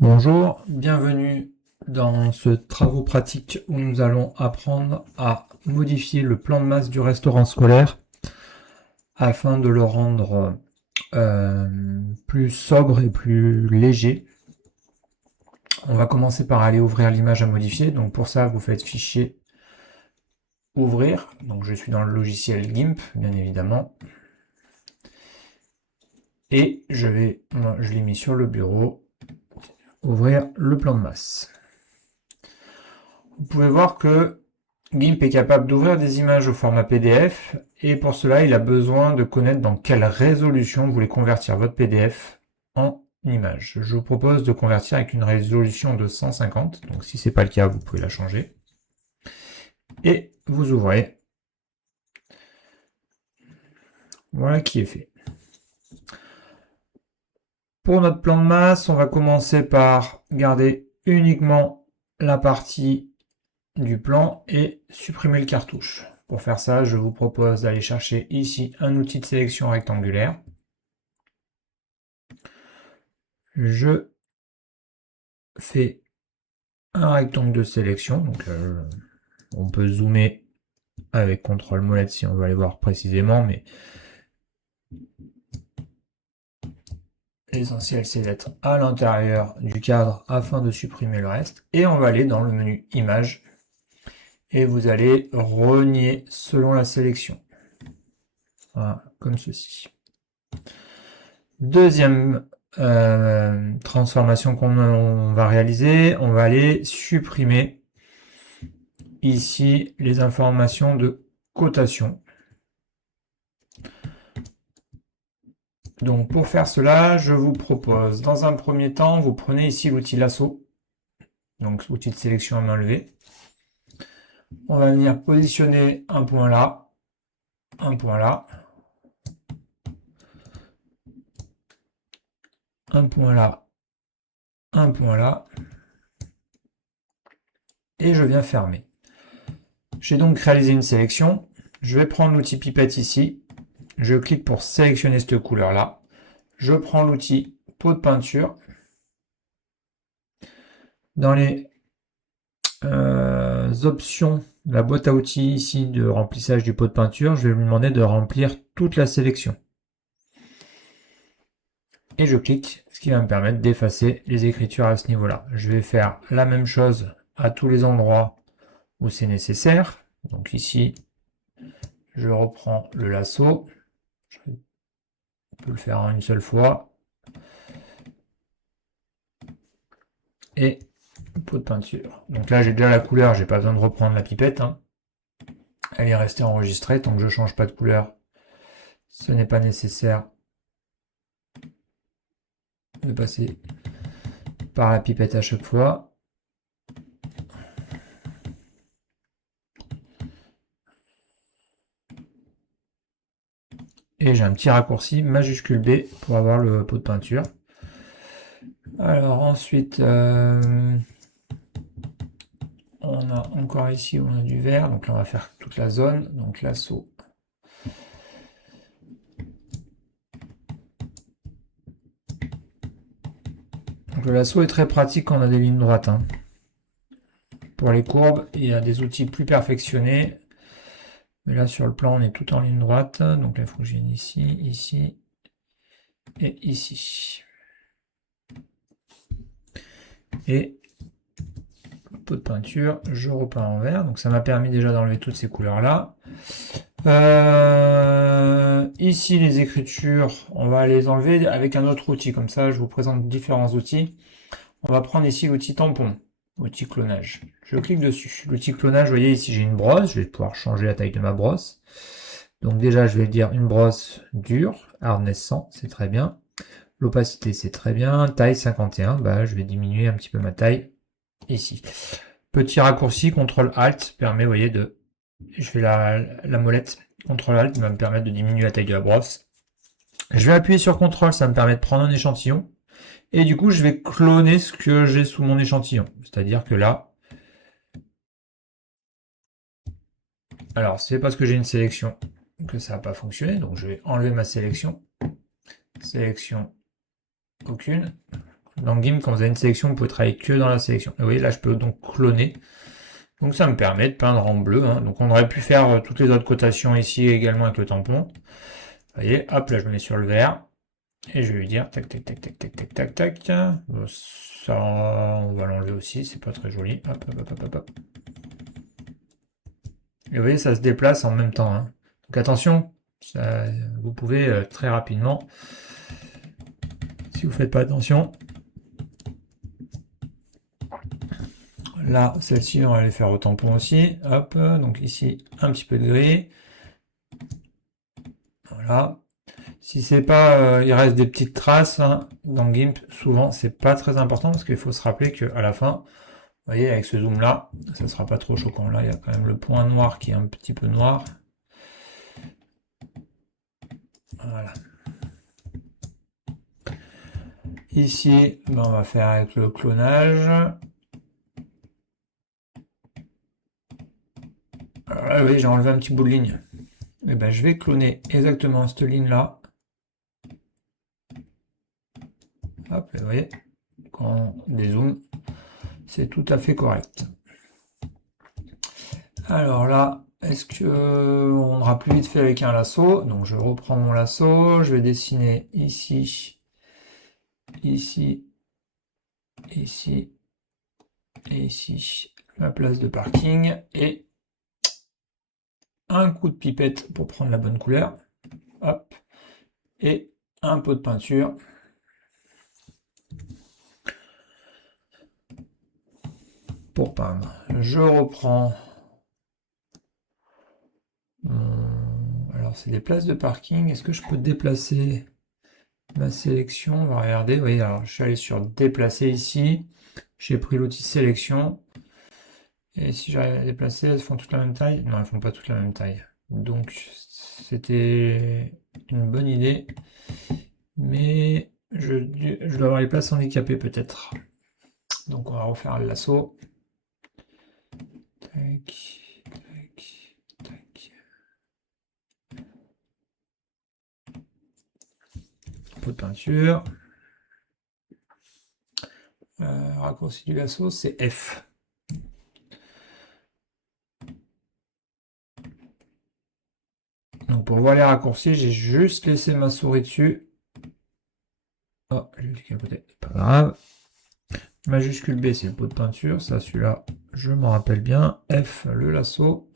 Bonjour, bienvenue dans ce travaux pratique où nous allons apprendre à modifier le plan de masse du restaurant scolaire afin de le rendre plus sobre et plus léger. On va commencer par aller ouvrir l'image à modifier. Donc pour ça, vous faites fichier ouvrir. Donc je suis dans le logiciel GIMP, bien évidemment. Et je l'ai mis sur le bureau, ouvrir le plan de masse. Vous pouvez voir que GIMP est capable d'ouvrir des images au format PDF et pour cela, il a besoin de connaître dans quelle résolution vous voulez convertir votre PDF en image. Je vous propose de convertir avec une résolution de 150. Donc si ce n'est pas le cas, vous pouvez la changer. Et vous ouvrez. Voilà qui est fait. Pour notre plan de masse, on va commencer par garder uniquement la partie du plan et supprimer le cartouche. Pour faire ça, je vous propose d'aller chercher ici un outil de sélection rectangulaire. Je fais un rectangle de sélection, donc on peut zoomer avec CTRL molette si on veut aller voir précisément, mais l'essentiel c'est d'être à l'intérieur du cadre afin de supprimer le reste. Et on va aller dans le menu Images et vous allez renier selon la sélection. Voilà, comme ceci. Deuxième transformation qu'on va réaliser, on va aller supprimer ici les informations de cotation. Donc pour faire cela, je vous propose, dans un premier temps, vous prenez ici l'outil lasso, donc outil de sélection à main levée. On va venir positionner un point là, un point là, un point là, un point là, et je viens fermer. J'ai donc réalisé une sélection. Je vais prendre l'outil pipette ici, je clique pour sélectionner cette couleur-là. Je prends l'outil pot de peinture. Dans les options, la boîte à outils ici de remplissage du pot de peinture, je vais lui demander de remplir toute la sélection. Et je clique, ce qui va me permettre d'effacer les écritures à ce niveau-là. Je vais faire la même chose à tous les endroits où c'est nécessaire. Donc ici, je reprends le lasso. Je peux le faire en une seule fois. Et pot de peinture. Donc là, j'ai déjà la couleur, j'ai pas besoin de reprendre la pipette. Elle est restée enregistrée. Tant que je ne change pas de couleur, ce n'est pas nécessaire de passer par la pipette à chaque fois. Et j'ai un petit raccourci majuscule B pour avoir le pot de peinture. Alors ensuite, on a encore ici, on a du vert, donc là on va faire toute la zone, donc lasso. Donc le lasso est très pratique quand on a des lignes droites. Pour les courbes, il y a des outils plus perfectionnés. Mais là sur le plan, on est tout en ligne droite. Donc là, il faut que je vienne ici, ici et ici. Et pot de peinture, je repeins en vert. Donc ça m'a permis déjà d'enlever toutes ces couleurs-là. Ici, les écritures, on va les enlever avec un autre outil. Comme ça, je vous présente différents outils. On va prendre ici l'outil tampon, outil clonage. Je clique dessus. L'outil clonage, vous voyez ici, j'ai une brosse. Je vais pouvoir changer la taille de ma brosse. Donc déjà, je vais dire une brosse dure, hardness 100, c'est très bien. L'opacité, c'est très bien. Taille 51, bah, je vais diminuer un petit peu ma taille ici. Petit raccourci, CTRL-ALT permet, vous voyez, de... Je fais la molette, CTRL-ALT va me permettre de diminuer la taille de la brosse. Je vais appuyer sur CTRL, ça me permet de prendre un échantillon. Et du coup, je vais cloner ce que j'ai sous mon échantillon. C'est-à-dire que là... Alors, c'est parce que j'ai une sélection que ça n'a pas fonctionné. Donc, je vais enlever ma sélection. Sélection aucune. Dans GIMP, quand vous avez une sélection, vous pouvez travailler que dans la sélection. Et vous voyez, là, je peux donc cloner. Donc ça me permet de peindre en bleu. Hein. Donc on aurait pu faire toutes les autres cotations ici également avec le tampon. Vous voyez, hop, là je me mets sur le vert. Et je vais lui dire tac tac tac tac tac tac tac tac. Bon, ça, on va l'enlever aussi, c'est pas très joli. Hop, hop, hop, hop, hop. Et vous voyez, ça se déplace en même temps. Hein. Donc attention, ça, vous pouvez très rapidement, si vous faites pas attention. Là, celle-ci, on va les faire au tampon aussi. Hop, donc ici, un petit peu de gris. Voilà. Si c'est pas, il reste des petites traces hein, dans GIMP, souvent c'est pas très important parce qu'il faut se rappeler qu'à la fin, vous voyez avec ce zoom là, ça sera pas trop choquant. Là il y a quand même le point noir qui est un petit peu noir. Voilà. Ici, ben, on va faire avec le clonage. Alors là, vous voyez, j'ai enlevé un petit bout de ligne. Et ben, je vais cloner exactement cette ligne là. Hop, vous voyez, quand on dézoome, c'est tout à fait correct. Alors là, est-ce que on aura plus vite fait avec un lasso? Donc je reprends mon lasso, je vais dessiner ici, ici, ici et ici ma place de parking et un coup de pipette pour prendre la bonne couleur. Hop, et un pot de peinture. Pour peindre. Je reprends. Alors c'est des places de parking. Est-ce que je peux déplacer ma sélection? On va regarder. Vous voyez, alors je suis allé sur déplacer ici. J'ai pris l'outil sélection. Et si j'arrive à les déplacer, elles font toutes la même taille? Non, elles font pas toutes la même taille. Donc c'était une bonne idée. Mais je dois avoir les places handicapées peut-être. Donc on va refaire le lasso. Tac, tac, tac. Pot de peinture. Raccourci du lasso, c'est F. Donc pour voir les raccourcis, j'ai juste laissé ma souris dessus. Oh, j'ai cliqué à côté, pas grave. Majuscule B, c'est le pot de peinture. Ça, celui-là, je m'en rappelle bien. F, le lasso.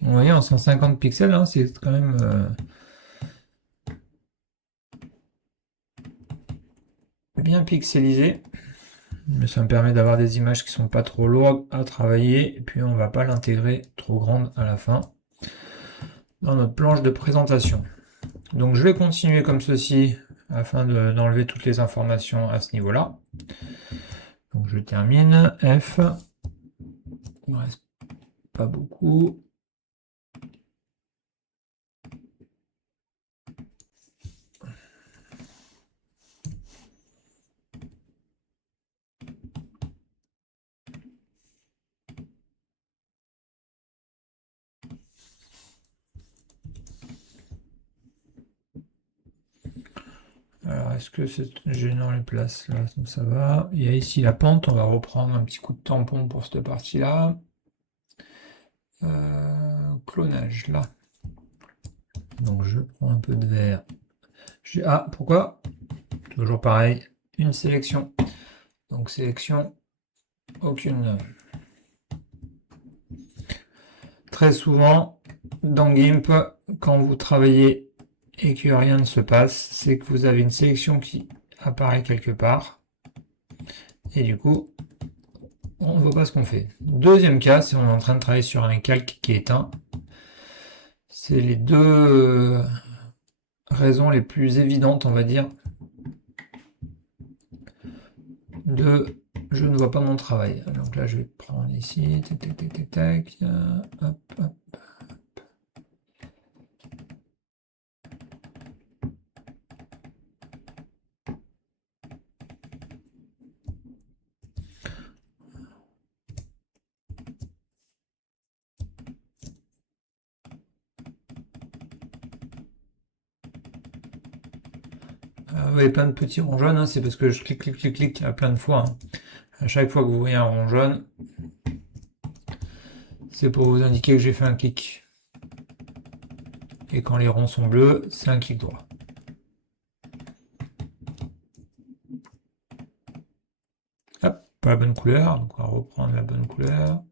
Vous voyez, en 150 pixels, hein, c'est quand même... bien pixelisé. Mais ça me permet d'avoir des images qui sont pas trop lourdes à travailler. Et puis on va pas l'intégrer trop grande à la fin dans notre planche de présentation. Donc je vais continuer comme ceci afin d'enlever toutes les informations à ce niveau-là. Donc je termine. F. Il ne reste pas beaucoup. Alors, est-ce que c'est gênant les places là? Ça va. Il y a ici la pente. On va reprendre un petit coup de tampon pour cette partie-là. Clonage là. Donc je prends un peu de vert. Ah, pourquoi? Toujours pareil. Une sélection. Donc sélection, aucune. Très souvent, dans GIMP, quand vous travaillez et que rien ne se passe, c'est que vous avez une sélection qui apparaît quelque part. Et du coup, on ne voit pas ce qu'on fait. Deuxième cas, si on est en train de travailler sur un calque qui est éteint, c'est les deux raisons les plus évidentes, on va dire, de je ne vois pas mon travail. Donc là, je vais prendre ici, tac, tac, tac, tac, tac, hop, hop. Vous voyez plein de petits ronds jaunes, hein, c'est parce que je clique à plein de fois. Hein. À chaque fois que vous voyez un rond jaune, c'est pour vous indiquer que j'ai fait un clic. Et quand les ronds sont bleus, c'est un clic droit. Hop, pas la bonne couleur, donc on va reprendre la bonne couleur.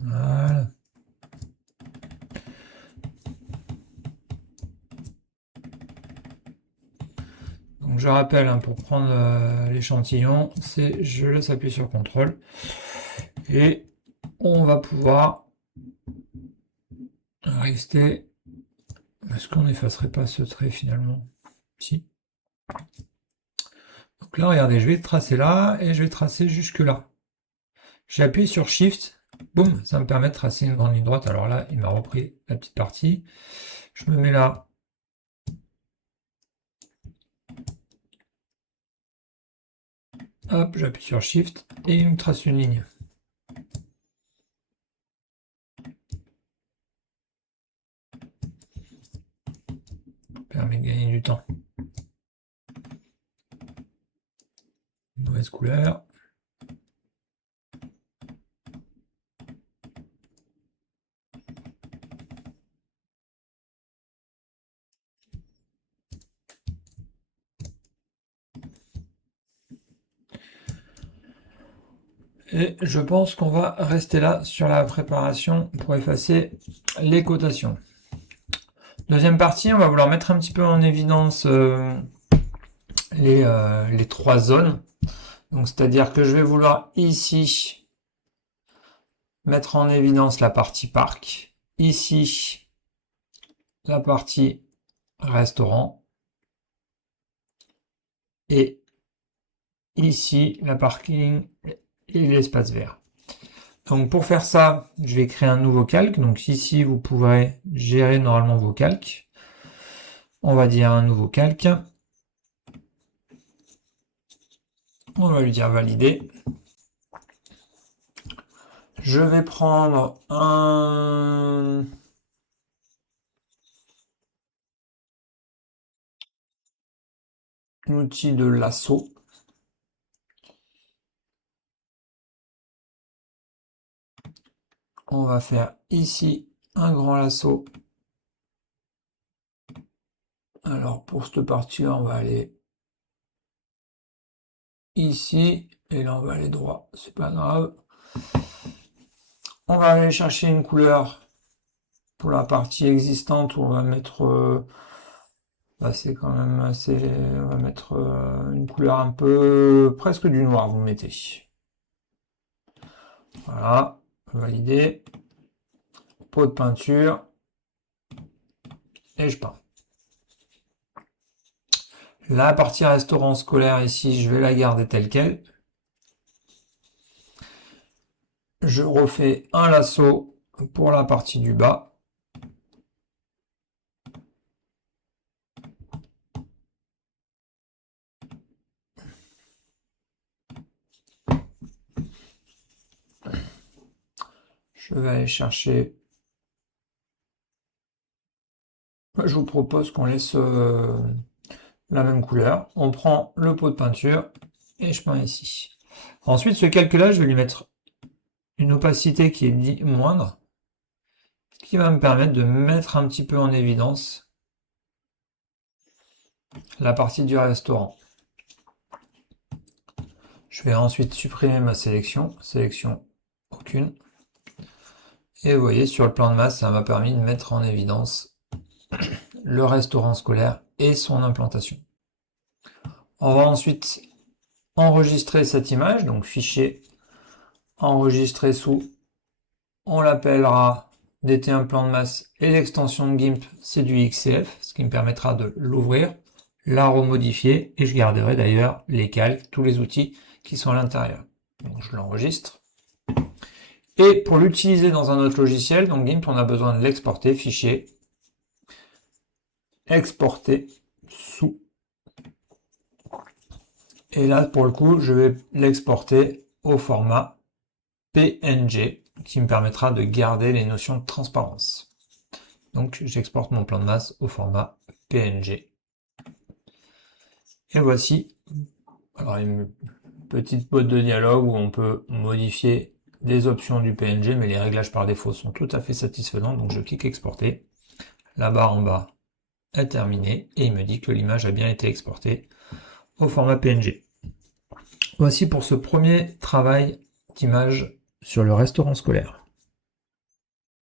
Voilà. Donc je rappelle, hein, pour prendre l'échantillon, c'est je laisse appuyer sur CTRL et on va pouvoir rester. Est-ce qu'on n'effacerait pas ce trait finalement? Si. Donc là, regardez, je vais tracer là et je vais tracer jusque là. J'appuie sur Shift, boum, ça me permet de tracer une grande ligne droite. Alors là, il m'a repris la petite partie. Je me mets là. Hop, j'appuie sur Shift et il me trace une ligne. Permet de gagner du temps. Mauvaise couleur. Et je pense qu'on va rester là sur la préparation pour effacer les cotations. Deuxième partie, on va vouloir mettre un petit peu en évidence les trois zones. Donc c'est-à-dire que je vais vouloir ici mettre en évidence la partie parc, ici la partie restaurant et ici la parking et l'espace vert. Donc pour faire ça, je vais créer un nouveau calque. Donc ici, vous pourrez gérer normalement vos calques. On va dire un nouveau calque. On va lui dire valider. Je vais prendre un outil de lasso. On va faire ici un grand lasso. Alors pour cette partie-là, on va aller ici. Et là, on va aller droit. C'est pas grave. On va aller chercher une couleur pour la partie existante où on va mettre... c'est quand même assez... On va mettre une couleur un peu... presque du noir, vous mettez. Voilà. Valider. Pot de peinture. Et je peins. La partie restaurant scolaire ici, je vais la garder telle quelle. Je refais un lasso pour la partie du bas. Je vais aller chercher... Je vous propose qu'on laisse la même couleur. On prend le pot de peinture et je peins ici. Ensuite, ce calque-là, je vais lui mettre une opacité qui est moindre, ce qui va me permettre de mettre un petit peu en évidence la partie du restaurant. Je vais ensuite supprimer ma sélection, aucune. Et vous voyez, sur le plan de masse, ça m'a permis de mettre en évidence le restaurant scolaire et son implantation. On va ensuite enregistrer cette image, donc fichier enregistrer sous, on l'appellera DT un plan de masse et l'extension de GIMP c'est du XCF, ce qui me permettra de l'ouvrir, la remodifier et je garderai d'ailleurs les calques, tous les outils qui sont à l'intérieur. Donc je l'enregistre. Et pour l'utiliser dans un autre logiciel, donc GIMP, on a besoin de l'exporter, fichier, exporter sous. Et là, pour le coup, je vais l'exporter au format PNG, qui me permettra de garder les notions de transparence. Donc, j'exporte mon plan de masse au format PNG. Et voici alors une petite boîte de dialogue où on peut modifier les options du PNG, mais les réglages par défaut sont tout à fait satisfaisants. Donc, je clique exporter. La barre en bas est terminée et il me dit que l'image a bien été exportée au format PNG. Voici pour ce premier travail d'image sur le restaurant scolaire.